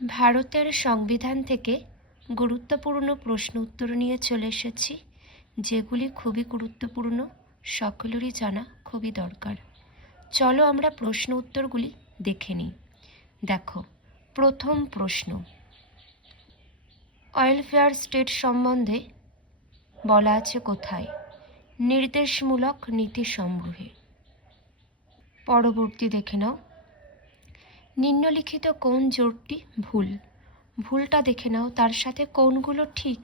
ভারতের সংবিধান থেকে গুরুত্বপূর্ণ প্রশ্ন উত্তর নিয়ে চলে এসেছি, যেগুলি খুবই গুরুত্বপূর্ণ, সকলেরই জানা খুবই দরকার। চলো আমরা প্রশ্ন উত্তরগুলি দেখে নিই। দেখো, প্রথম প্রশ্ন, ওয়েলফেয়ার স্টেট সম্বন্ধে বলা আছে কোথায়? নির্দেশমূলক নীতি সমূহে। পরবর্তী দেখে নাও, নিম্নলিখিত কোন জোটটি ভুল? ভুলটা দেখে নাও, তার সাথে কোনগুলো ঠিক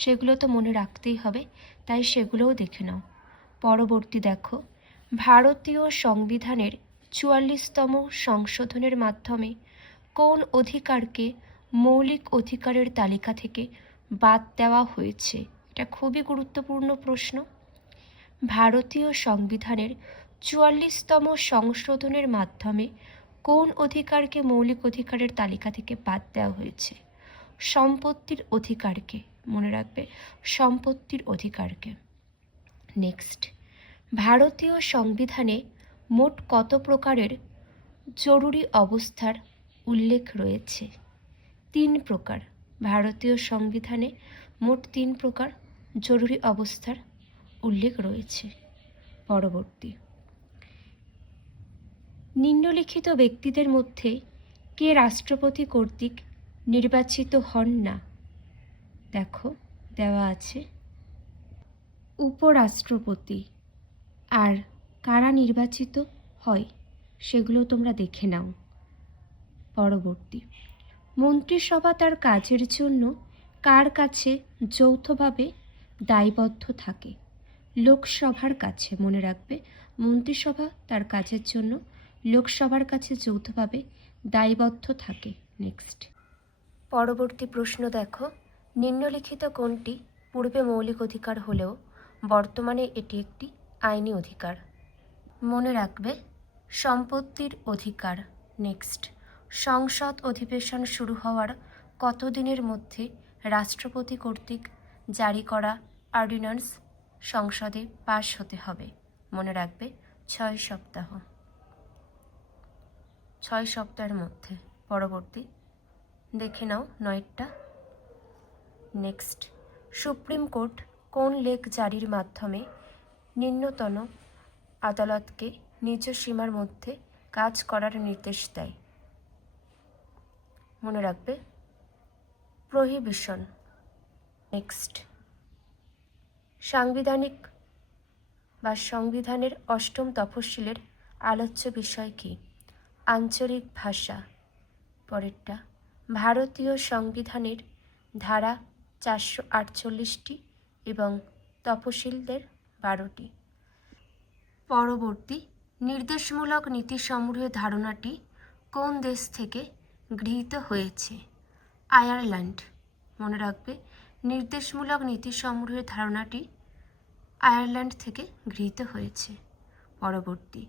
সেগুলো তো মনে রাখতেই হবে, তাই সেগুলোও দেখে নাও। পরবর্তী দেখো, ভারতীয় সংবিধানের ৪৪তম সংশোধনের মাধ্যমে কোন অধিকারকে মৌলিক অধিকারের তালিকা থেকে বাদ দেওয়া হয়েছে? এটা খুবই গুরুত্বপূর্ণ প্রশ্ন। ভারতীয় সংবিধানের ৪৪তম সংশোধনের মাধ্যমে কোন অধিকারকে মৌলিক অধিকারের তালিকা থেকে বাদ দেওয়া হয়েছে? সম্পত্তির অধিকারকে, মনে রাখবে, সম্পত্তির অধিকারকে। নেক্সট, ভারতীয় সংবিধানে মোট কত প্রকারের জরুরি অবস্থার উল্লেখ রয়েছে? ৩ প্রকার। ভারতীয় সংবিধানে মোট ৩ প্রকার জরুরি অবস্থার উল্লেখ রয়েছে। পরবর্তী, নিম্নলিখিত ব্যক্তিদের মধ্যে কে রাষ্ট্রপতি কর্তৃক নির্বাচিত হন না? দেখো, দেওয়া আছে উপরাষ্ট্রপতি। আর কারা নির্বাচিত হয় সেগুলো তোমরা দেখে নাও। পরবর্তী, মন্ত্রিসভা তার কাজের জন্য কার কাছে যৌথভাবে দায়বদ্ধ থাকে? লোকসভার কাছে। মনে রাখবে, মন্ত্রিসভা তার কাজের জন্য লোকসভার কাছে যৌথভাবে দায়বদ্ধ থাকে। নেক্সট, পরবর্তী প্রশ্ন দেখো, নিম্নলিখিত কোনটি পূর্বে মৌলিক অধিকার হলেও বর্তমানে এটি একটি আইনি অধিকার? মনে রাখবে, সম্পত্তির অধিকার। নেক্সট, সংসদ অধিবেশন শুরু হওয়ার কতদিনের মধ্যে রাষ্ট্রপতি কর্তৃক জারি করা অর্ডিন্যান্স সংসদে পাশ হতে হবে? মনে রাখবে, 6 সপ্তাহ। 6 সপ্তাহের মধ্যে। পরবর্তী দেখে নাও 9টা। নেক্সট, সুপ্রিম কোর্ট কোন লেখ জারির মাধ্যমে নিম্নতন আদালতকে নিজ সীমার মধ্যে কাজ করার নির্দেশ দেয়? মনে রাখবে, প্রহিবিশন। নেক্সট, সাংবিধানিক বা সংবিধানের 8ম তফসিলের আলোচ্য বিষয় কি? আঞ্চলিক ভাষা। পরেরটা, ভারতীয় সংবিধানের ধারা 448টি এবং তফসিলদের 12টি। পরবর্তী, নির্দেশমূলক নীতিসমূহের ধারণাটি কোন দেশ থেকে গৃহীত হয়েছে? আয়ারল্যান্ড। মনে রাখবে, নির্দেশমূলক নীতিসমূহের ধারণাটি আয়ারল্যান্ড থেকে গৃহীত হয়েছে। পরবর্তী,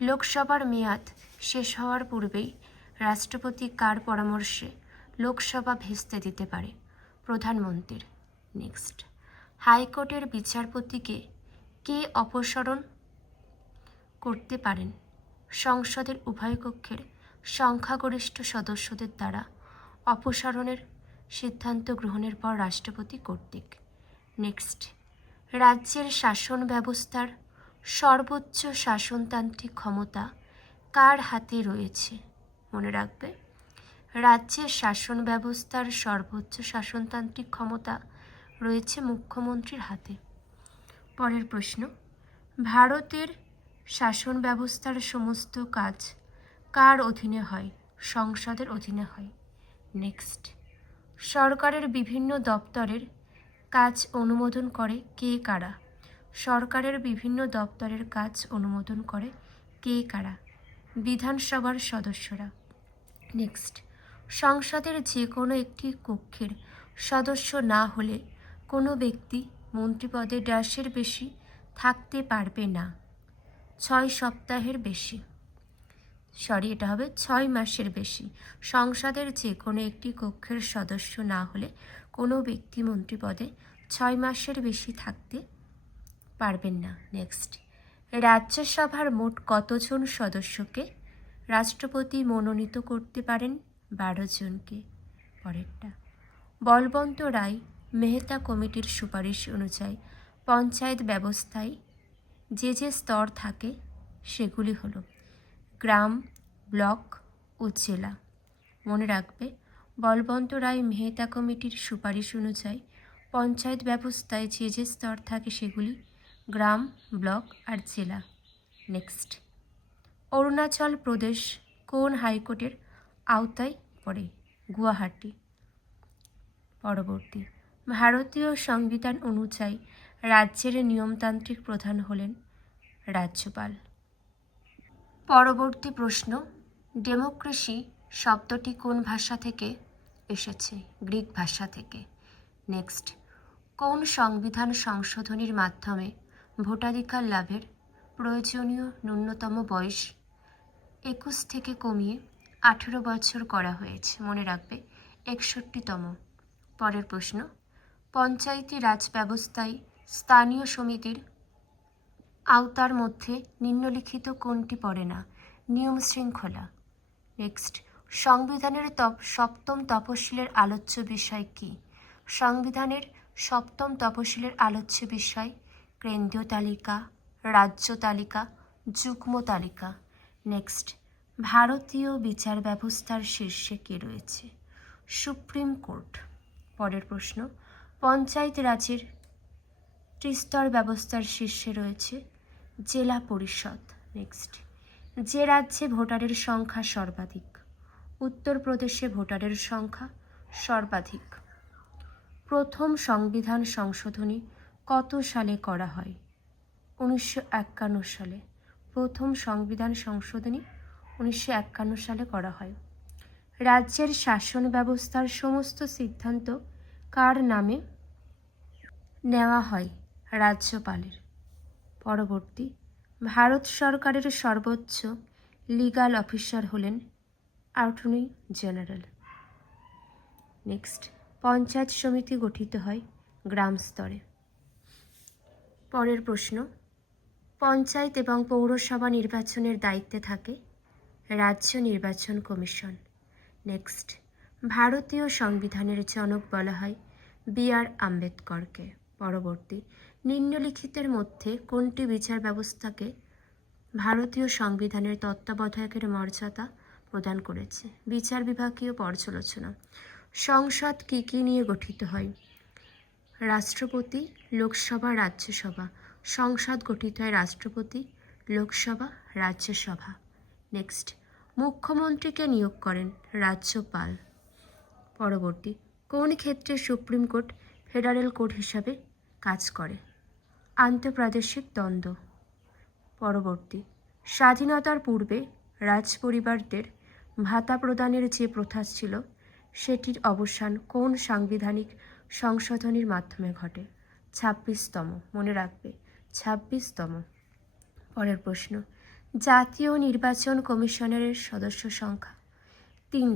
লোকসভার মেয়াদ শেষ হওয়ার পূর্বেই রাষ্ট্রপতি কার পরামর্শে লোকসভা ভেস্তে দিতে পারে? প্রধানমন্ত্রীর। নেক্সট, হাইকোর্টের বিচারপতিকে কে অপসারণ করতে পারেন? সংসদের উভয় কক্ষের সংখ্যাগরিষ্ঠ সদস্যদের দ্বারা অপসারণের সিদ্ধান্ত গ্রহণের পর রাষ্ট্রপতি কর্তৃক। নেক্সট, রাজ্যের শাসন ব্যবস্থার সর্বোচ্চ শাসনতান্ত্রিক ক্ষমতা কার হাতে রয়েছে? মনে রাখবে, রাজ্যের শাসন ব্যবস্থার সর্বোচ্চ শাসনতান্ত্রিক ক্ষমতা রয়েছে মুখ্যমন্ত্রীর হাতে। পরের প্রশ্ন, ভারতের শাসন ব্যবস্থার সমস্ত কাজ কার অধীনে হয়? সংসদের অধীনে হয়। নেক্সট, সরকারের বিভিন্ন দপ্তরের কাজ অনুমোদন করে কে কারা? সরকারের বিভিন্ন দপ্তরের কাজ অনুমোদন করে কে কারা? বিধানসভার সদস্যরা। নেক্সট, সংসদের যে কোনো একটি কক্ষের সদস্য না হলে কোনো ব্যক্তি মন্ত্রীপদে ড্যাশের বেশি থাকতে পারবে না? 6 সপ্তাহের বেশি। এটা হবে 6 মাসের বেশি। সংসদের যে কোনো একটি কক্ষের সদস্য না হলে কোনো ব্যক্তি মন্ত্রীপদে 6 মাসের বেশি থাকতে পারবেন না। নেক্সট, রাজ্যসভার মোট কতজন সদস্যকে রাষ্ট্রপতি মনোনীত করতে পারেন? 12 জনকে। পরেরটা, বলবন্ত রায় মেহতা কমিটির সুপারিশ অনুযায়ী পঞ্চায়েত ব্যবস্থায় যে যে স্তর থাকে সেগুলি হলো গ্রাম, ব্লক ও জেলা। মনে রাখবে, বলবন্ত রায় মেহতা কমিটির সুপারিশ অনুযায়ী পঞ্চায়েত ব্যবস্থায় যে যে স্তর থাকে সেগুলি গ্রাম, ব্লক আর জেলা। নেক্সট, অরুণাচল প্রদেশ কোন হাইকোর্টের আওতায় পড়ে? গুয়াহাটি। পরবর্তী, ভারতীয় সংবিধান অনুযায়ী রাজ্যের নিয়মতান্ত্রিক প্রধান হলেন রাজ্যপাল। পরবর্তী প্রশ্ন, ডেমোক্রেসি শব্দটি কোন ভাষা থেকে এসেছে? গ্রিক ভাষা থেকে। নেক্সট, কোন সংবিধান সংশোধনীর মাধ্যমে ভোটাধিকার লাভের প্রয়োজনীয় ন্যূনতম বয়স 21 থেকে কমিয়ে 18 বছর করা হয়েছে? মনে রাখবে, 61তম। পরের প্রশ্ন, পঞ্চায়েতি রাজ ব্যবস্থায় স্থানীয় সমিতির আওতার মধ্যে নিম্নলিখিত কোনটি পড়ে না? নিয়ম শৃঙ্খলা। নেক্সট, সংবিধানের সপ্তম তফসিলের আলোচ্য বিষয় কি? সংবিধানের সপ্তম তফসিলের আলোচ্য বিষয় কেন্দ্রীয় তালিকা, রাজ্য তালিকা, যুগ্ম তালিকা। নেক্সট, ভারতীয় বিচার ব্যবস্থার শীর্ষে কে রয়েছে? Supreme court. পরের প্রশ্ন, পঞ্চায়েত রাজের ত্রিস্তর ব্যবস্থার শীর্ষে রয়েছে জেলা পরিষদ। নেক্সট, যে রাজ্যে ভোটারের সংখ্যা সর্বাধিক? উত্তরপ্রদেশে ভোটারের সংখ্যা সর্বাধিক। প্রথম সংবিধান সংশোধনী কত সালে করা হয়? 1951 সালে। প্রথম সংবিধান সংশোধনী 1951 সালে করা হয়। রাজ্যের শাসন ব্যবস্থার সমস্ত সিদ্ধান্ত কার নামে নেওয়া হয়? রাজ্যপালের। পরবর্তী, ভারত সরকারের সর্বোচ্চ লিগ্যাল অফিসার হলেন অ্যাটর্নি জেনারেল। নেক্সট, পঞ্চায়েত সমিতি গঠিত হয় গ্রাম স্তরে। পরের প্রশ্ন, পঞ্চায়েত এবং পৌরসভা নির্বাচনের দায়িত্বে থাকে রাজ্য নির্বাচন কমিশন। নেক্সট, ভারতীয় সংবিধানের জনক বলা হয় BR আম্বেদকরকে। পরবর্তী, নিম্নলিখিতের মধ্যে কোনটি বিচার ব্যবস্থাকে ভারতীয় সংবিধানের তত্ত্বাবধায়কের মর্যাদা প্রদান করেছে? বিচার বিভাগীয় পর্যালোচনা। সংসদ কী কী নিয়ে গঠিত হয়? রাষ্ট্রপতি, লোকসভা, রাজ্যসভা। সংসদ গঠিত হয় রাষ্ট্রপতি, লোকসভা, রাজ্যসভা। নেক্সট, মুখ্যমন্ত্রীকে নিয়োগ করেন রাজ্যপাল। পরবর্তী, কোন ক্ষেত্রে সুপ্রিম কোর্ট ফেডারেল কোর্ট হিসাবে কাজ করে? আন্তঃপ্রাদেশিক দ্বন্দ্ব। পরবর্তী, স্বাধীনতার পূর্বে রাজপরিবারদের ভাতা প্রদানের যে প্রথা ছিল সেটির অবসান কোন সাংবিধানিক সংশোধনীর মাধ্যমে ঘটে? 26তম। মনে রাখবে, 26তম। পরের প্রশ্ন, জাতীয় নির্বাচন কমিশনের সদস্য সংখ্যা 3।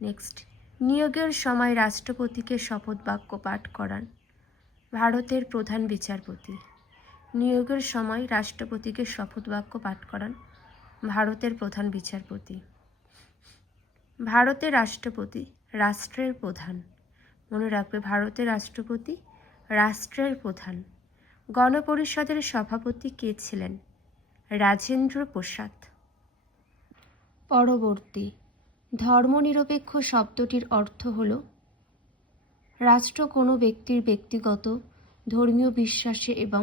নেক্সট, নিয়োগের সময় রাষ্ট্রপতিকে শপথ বাক্য পাঠ করান ভারতের প্রধান বিচারপতি। নিয়োগের সময় রাষ্ট্রপতিকে শপথ বাক্য পাঠ করান ভারতের প্রধান বিচারপতি। ভারতের রাষ্ট্রপতি রাষ্ট্রের প্রধান। মনে রাখবে, ভারতের রাষ্ট্রপতি রাষ্ট্রের প্রধান। গণপরিষদের সভাপতি কে ছিলেন? রাজেন্দ্র প্রসাদ। পরবর্তী, ধর্মনিরপেক্ষ শব্দটির অর্থ হল রাষ্ট্র কোনো ব্যক্তির ব্যক্তিগত ধর্মীয় বিশ্বাসে এবং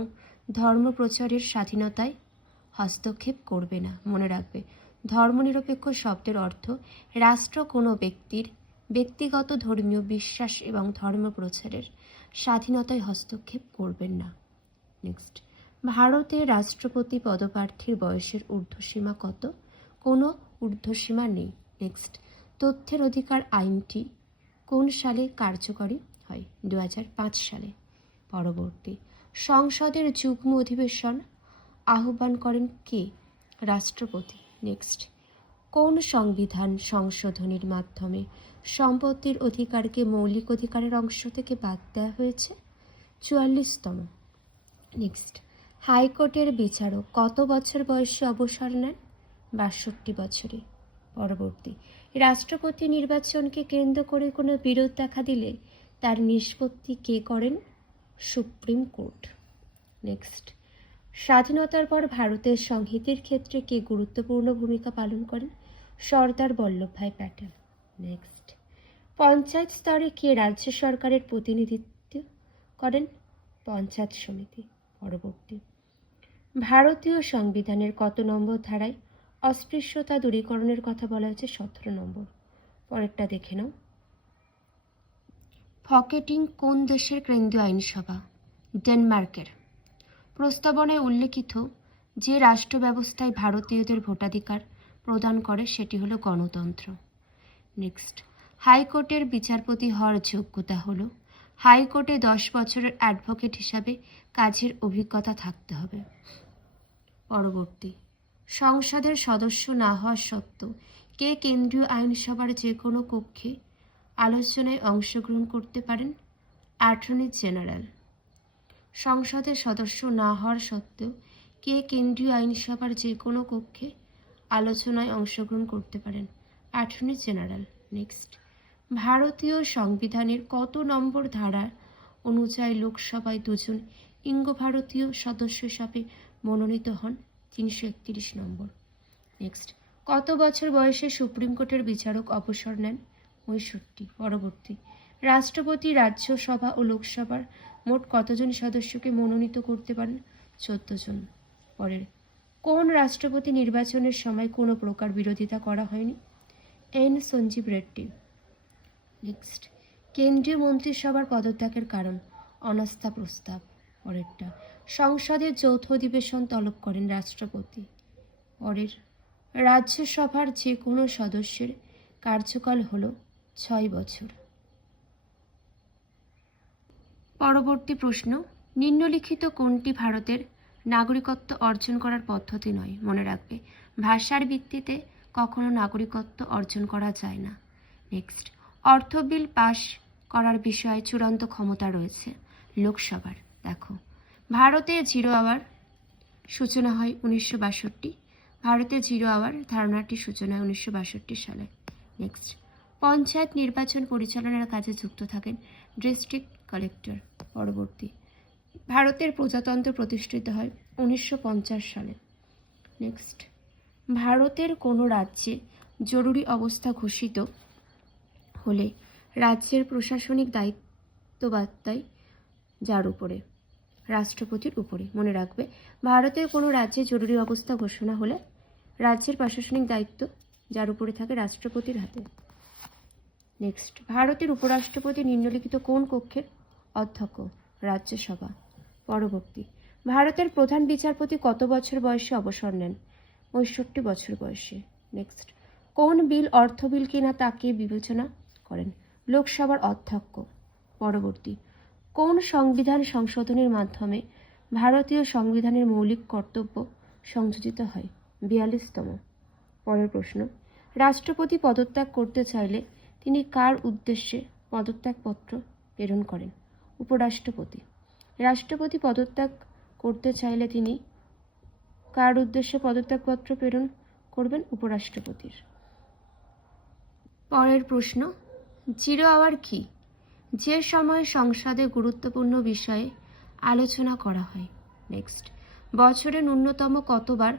ধর্মপ্রচারের স্বাধীনতায় হস্তক্ষেপ করবে না। মনে রাখবে, ধর্মনিরপেক্ষ শব্দের অর্থ রাষ্ট্র কোনো ব্যক্তির ব্যক্তিগত ধর্মীয় বিশ্বাস এবং ধর্মপ্রচারের স্বাধীনতায় হস্তক্ষেপ করবেন না। নেক্সট, ভারতের রাষ্ট্রপতি পদপ্রার্থীর বয়সের ঊর্ধ্বসীমা কত? কোনো ঊর্ধ্বসীমা নেই। নেক্সট, তথ্যের অধিকার আইনটি কোন সালে কার্যকরী হয়? 2005 সালে। পরবর্তী, সংসদের যুগ্ম অধিবেশন আহ্বান করেন কে? রাষ্ট্রপতি। নেক্সট, কোন সংবিধান সংশোধনীর মাধ্যমে সম্পত্তির অধিকারকে মৌলিক অধিকারের অংশ থেকে বাদ দেওয়া হয়েছে? 44তম। নেক্সট, হাইকোর্টের বিচারক কত বছর বয়সে অবসর নেন? 62 বছরে। পরবর্তী, রাষ্ট্রপতি নির্বাচনকে কেন্দ্র করে কোনো বিরোধ দেখা দিলে তার নিষ্পত্তি কে করেন? Supreme court. নেক্সট, স্বাধীনতার পর ভারতের সংহিতার ক্ষেত্রে কে গুরুত্বপূর্ণ ভূমিকা পালন করেন? সর্দার বল্লভভাই প্যাটেল। নেক্সট, পঞ্চায়েত স্তরে কে রাজ্য সরকারের প্রতিনিধিত্ব করেন? পঞ্চায়েত সমিতি। পরবর্তী, ভারতীয় সংবিধানের কত নম্বর ধারায় অস্পৃশ্যতা দূরীকরণের কথা বলা হয়েছে? 17 নম্বর। পরেরটা দেখে নাও। ফকেটিং কোন দেশের কেন্দ্রীয় আইনসভা? ডেনমার্কের। প্রস্তাবনায় উল্লেখিত যে রাষ্ট্র ব্যবস্থায় ভারতীয়দের ভোটাধিকার প্রদান করে সেটি হলো গণতন্ত্র। নেক্সট, হাইকোর্টের বিচারপতি হওয়ার যোগ্যতা হলো হাইকোর্টে 10 বছরের অ্যাডভোকেট হিসাবে কাজের অভিজ্ঞতা থাকতে হবে। পরবর্তী, সংসদের সদস্য না হওয়া সত্ত্বেও কে কেন্দ্রীয় আইনসভার যে কোনো কক্ষে আলোচনায় অংশগ্রহণ করতে পারেন? Attorney general. সংসদের সদস্য না হওয়ার সত্ত্বেও কে কেন্দ্রীয় আইনসভার যে কোনো কক্ষে আলোচনায় অংশগ্রহণ করতে পারেন? Attorney general. নেক্সট, ভারতীয় সংবিধানের কত নম্বর ধারা অনুযায়ী লোকসভায় 2 জন ইঙ্গ ভারতীয় সদস্য হিসাবে মনোনীত হন? 331 নম্বর। নেক্সট, কত বছর বয়সে সুপ্রিম কোর্টের বিচারক অবসর নেন? 65। পরবর্তী, রাষ্ট্রপতি রাজ্যসভা ও লোকসভার মোট কতজন সদস্যকে মনোনীত করতে পারেন? 14 জন। পরের, কোন রাষ্ট্রপতি নির্বাচনের সময় কোনো প্রকার বিরোধিতা করা হয়নি? এন সঞ্জীব রেড্ডি। নেক্সট, কেন্দ্রীয় মন্ত্রিসভার পদত্যাগের কারণ? অনাস্থা প্রস্তাব। পরেরটা, সংসদের যৌথ অধিবেশন তলব করেন রাষ্ট্রপতি। পরের, রাজ্যসভার যে কোনো সদস্যের কার্যকাল হল 6 বছর। পরবর্তী প্রশ্ন, নিম্নলিখিত কোনটি ভারতের নাগরিকত্ব অর্জন করার পদ্ধতি নয়? মনে রাখবে, ভাষার ভিত্তিতে কখনো নাগরিকত্ব অর্জন করা যায় না। নেক্সট, অর্থ বিল পাশ করার বিষয়ে চূড়ান্ত ক্ষমতা রয়েছে লোকসভার। দেখো, ভারতে 0 আওয়ার সূচনা হয় 1962। ভারতে 0 আওয়ার ধারণাটি সূচনা হয় 1962 সালে। নেক্সট, পঞ্চায়েত নির্বাচন পরিচালনার কাজে যুক্ত থাকেন ডিস্ট্রিক্ট কালেক্টর। পরবর্তী, ভারতের প্রজাতন্ত্র প্রতিষ্ঠিত হয় 1950 সালে। নেক্সট, ভারতের কোনো রাজ্যে জরুরি অবস্থা ঘোষিত হলে রাজ্যের প্রশাসনিক দায়িত্ববার্তায় যার উপরে? রাষ্ট্রপতির উপরে। মনে রাখবে, ভারতের কোনো রাজ্যে জরুরি অবস্থা ঘোষণা হলে রাজ্যের প্রশাসনিক দায়িত্ব যার উপরে থাকে? রাষ্ট্রপতির হাতে। নেক্সট, ভারতের উপরাষ্ট্রপতি নিম্নলিখিত কোন কক্ষের অধ্যক্ষ? রাজ্যসভা। পরবর্তী, ভারতের প্রধান বিচারপতি কত বছর বয়সে অবসর নেন? 65 বছর বয়সে। নেক্সট, কোন বিল অর্থ বিল কিনা তাকে বিবেচনা করেন? লোকসভার অধ্যক্ষ। পরবর্তী, কোন সংবিধান সংশোধনের মাধ্যমে ভারতীয় সংবিধানের মৌলিক কর্তব্য সংযোজিত হয়? 42তম। পরের প্রশ্ন, রাষ্ট্রপতি পদত্যাগ করতে চাইলে তিনি কার উদ্দেশ্যে পদত্যাগপত্র প্রেরণ করেন? উপরাষ্ট্রপতি। রাষ্ট্রপতি পদত্যাগ করতে চাইলে তিনি কার উদ্দেশ্যে পদত্যাগপত্র প্রেরণ করবেন? উপরাষ্ট্রপতির। পরের প্রশ্ন, 0 আওয়ার কি? যে সময় সংসদে গুরুত্বপূর্ণ বিষয়ে আলোচনা করা হয়। নেক্সট, বছরে ন্যূনতম কতবার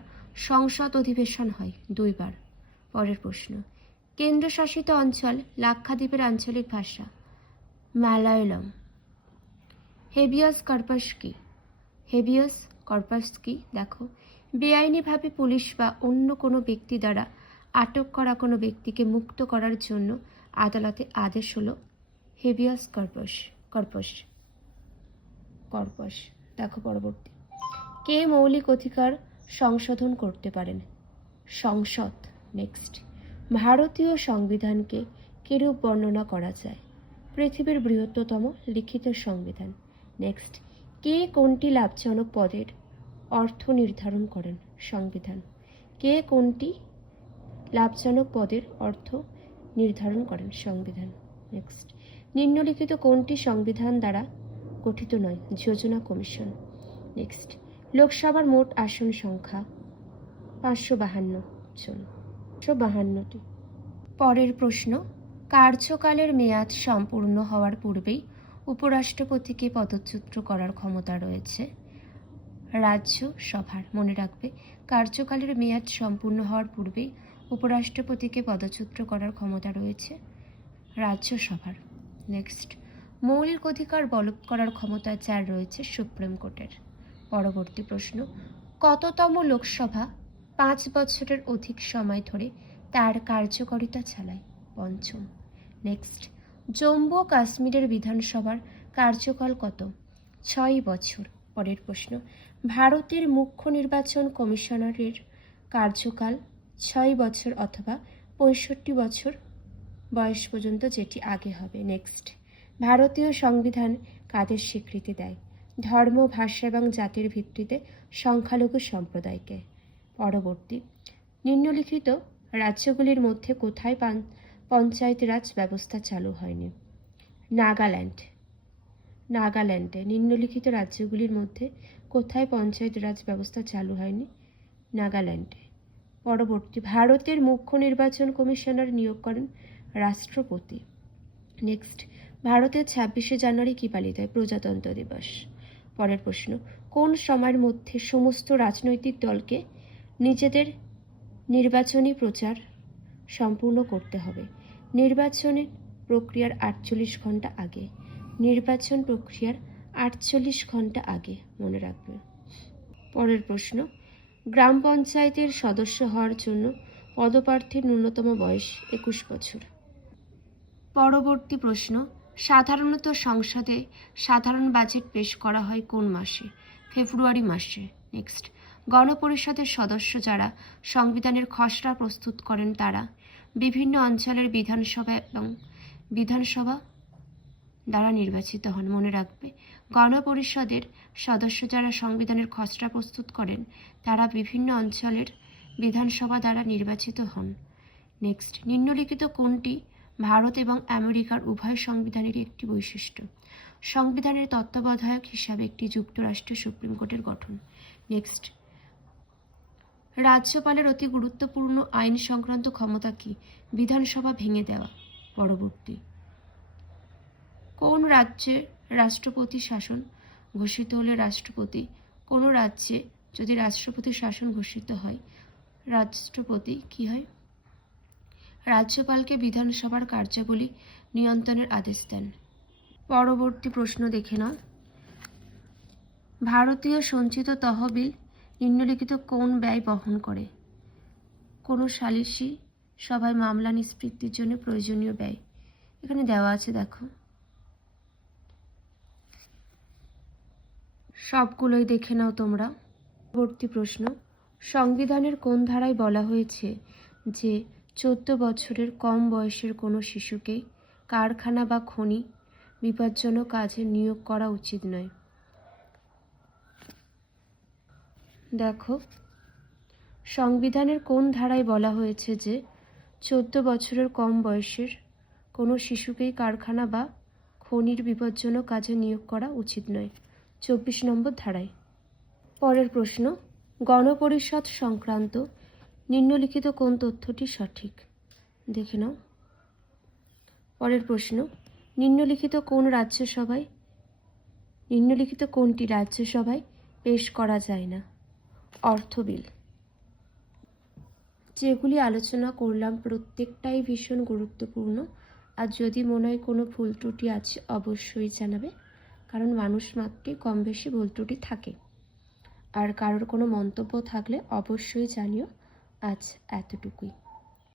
সংসদ অধিবেশন হয়? 2 বার। পরের প্রশ্ন, কেন্দ্রশাসিত অঞ্চল লাক্ষাদ্বীপের আঞ্চলিক ভাষা? মালায়ালম। হেবিয়াস কর্পাস কি? হেবিয়াস কর্পাস কি? দেখো, বেআইনিভাবে পুলিশ বা অন্য কোনো ব্যক্তি দ্বারা আটক করা কোনো ব্যক্তিকে মুক্ত করার জন্য আদালতে আদেশ হলো হেবিয়াস কর্পাস। কর্পাস কর্পাস দেখো, পরবর্তী, কে মৌলিক অধিকার সংশোধন করতে পারেন? সংসদ। নেক্সট, ভারতীয় সংবিধানকে কিরূপ বর্ণনা করা যায়? পৃথিবীর বৃহত্তম লিখিত সংবিধান। নেক্সট, কে কোনটি লাভজনক পদের অর্থ নির্ধারণ করেন? সংবিধান। কে কোনটি লাভজনক পদের অর্থ নির্ধারণ করেন? সংবিধান। নেক্সট, নিম্নলিখিত কোনটি সংবিধান দ্বারা গঠিত নয়? যোজনা কমিশন। নেক্সট, লোকসভার মোট আসন সংখ্যা? 552 জন। 552টি। পরের প্রশ্ন, কার্যকালের মেয়াদ সম্পূর্ণ হওয়ার পূর্বেই উপরাষ্ট্রপতিকে পদচ্যুত করার ক্ষমতা রয়েছে রাজ্যসভার। মনে রাখবে, কার্যকালের মেয়াদ সম্পূর্ণ হওয়ার পূর্বেই উপরাষ্ট্রপতিকে পদচ্যুত করার ক্ষমতা রয়েছে রাজ্যসভার। নেক্সট, মৌলিক অধিকার বলবৎ করার ক্ষমতা যার রয়েছে সুপ্রিম কোর্টের। পরবর্তী প্রশ্ন, কততম লোকসভা 5 বছরের অধিক সময় ধরে তার কার্যকারিতা চালায়? পঞ্চম। নেক্সট, জম্মু ও কাশ্মীরের বিধানসভার কার্যকাল কত? 6 বছর। পরের প্রশ্ন, ভারতের মুখ্য নির্বাচন কমিশনারের কার্যকাল 6 বছর অথবা 65 বছর বয়স পর্যন্ত, যেটি আগে হবে। নেক্সট, ভারতীয় সংবিধান কাদের স্বীকৃতি দেয়? ধর্ম, ভাষা এবং জাতির ভিত্তিতে সংখ্যালঘু সম্প্রদায়কে। পরবর্তী, নিম্নলিখিত রাজ্যগুলির মধ্যে কোথায় পঞ্চায়েত রাজ ব্যবস্থা চালু হয়নি? নাগাল্যান্ডে। নিম্নলিখিত রাজ্যগুলির মধ্যে কোথায় পঞ্চায়েত রাজ ব্যবস্থা চালু হয়নি? নাগাল্যান্ডে। পরবর্তী, ভারতের মুখ্য নির্বাচন কমিশনার নিয়োগ করেন রাষ্ট্রপতি। নেক্সট, ভারতের 26শে জানুয়ারি কী পালিত হয়? প্রজাতন্ত্র দিবস। পরের প্রশ্ন, কোন সময়ের মধ্যে সমস্ত রাজনৈতিক দলকে নিজেদের নির্বাচনী প্রচার সম্পূর্ণ করতে হবে? নির্বাচনের প্রক্রিয়ার 48 ঘন্টা আগে। নির্বাচন প্রক্রিয়ার 48 ঘন্টা আগে, মনে রাখবে। পরের প্রশ্ন, গ্রাম পঞ্চায়েতের সদস্য হওয়ার জন্য পদপ্রার্থীর ন্যূনতম বয়স 21 বছর। পরবর্তী প্রশ্ন, সাধারণত সংসদে সাধারণ বাজেট পেশ করা হয় কোন মাসে? ফেব্রুয়ারি মাসে। নেক্সট, গণপরিষদের সদস্য যারা সংবিধানের খসড়া প্রস্তুত করেন তারা বিভিন্ন অঞ্চলের বিধানসভা দ্বারা নির্বাচিত হন। মনে রাখবে, গণপরিষদের সদস্য যারা সংবিধানের খসড়া প্রস্তুত করেন তারা বিভিন্ন অঞ্চলের বিধানসভা দ্বারা নির্বাচিত হন। নেক্সট, নিম্নলিখিত কোনটি ভারত এবং আমেরিকার উভয় সংবিধানেরই একটি বৈশিষ্ট্য? সংবিধানের তত্ত্বাবধায়ক হিসাবে একটি যুক্তরাষ্ট্রীয় সুপ্রিম কোর্টের গঠন। নেক্সট, রাজ্যপালের অতি গুরুত্বপূর্ণ আইন সংক্রান্ত ক্ষমতা কি? বিধানসভা ভেঙে দেওয়া। পরবর্তী, কোন রাজ্যে রাষ্ট্রপতি শাসন ঘোষিত হলে রাষ্ট্রপতি, কোনো রাজ্যে যদি রাষ্ট্রপতি শাসন ঘোষিত হয় রাষ্ট্রপতি কি হয়? রাজ্যপালকে বিধানসভার কার্যাবলী নিয়ন্ত্রণের আদেশ দেন। পরবর্তী প্রশ্ন দেখে নাও, ভারতীয় সঞ্চিত তহবিল নিম্নলিখিত কোন ব্যয় বহন করে? কোনো সালিসি সভায় মামলা নিষ্পত্তির জন্য প্রয়োজনীয় ব্যয়। এখানে দেওয়া আছে, দেখো, সবগুলোই দেখে নাও তোমরা। পরবর্তী প্রশ্ন, সংবিধানের কোন ধারায় বলা হয়েছে যে 14 বছরের কম বয়সের কোনো শিশুকে কারখানা বা খনি বিপজ্জনক কাজে নিয়োগ করা উচিত নয়? দেখো, সংবিধানের কোন ধারায় বলা হয়েছে যে 14 বছরের কম বয়সের কোনো শিশুকেই কারখানা বা খনির বিপজ্জনক কাজে নিয়োগ করা উচিত নয়? 24 নম্বর ধারায়। পরের প্রশ্ন, গণপরিষদ সংক্রান্ত নিম্নলিখিত কোন তথ্যটি সঠিক? দেখে নাও। পরের প্রশ্ন, নিম্নলিখিত কোনটি রাজ্যসভায় পেশ করা যায় না? অর্থ বিল। যেগুলি আলোচনা করলাম প্রত্যেকটাই ভীষণ গুরুত্বপূর্ণ, আর যদি মনে হয় কোনো ভুল ত্রুটি আছে অবশ্যই জানাবে, কারণ মানুষ মাত্রই কম বেশি ভুল ত্রুটি থাকে। আর কারোর কোনো মন্তব্য থাকলে অবশ্যই জানিও। আজ এতটুকুই।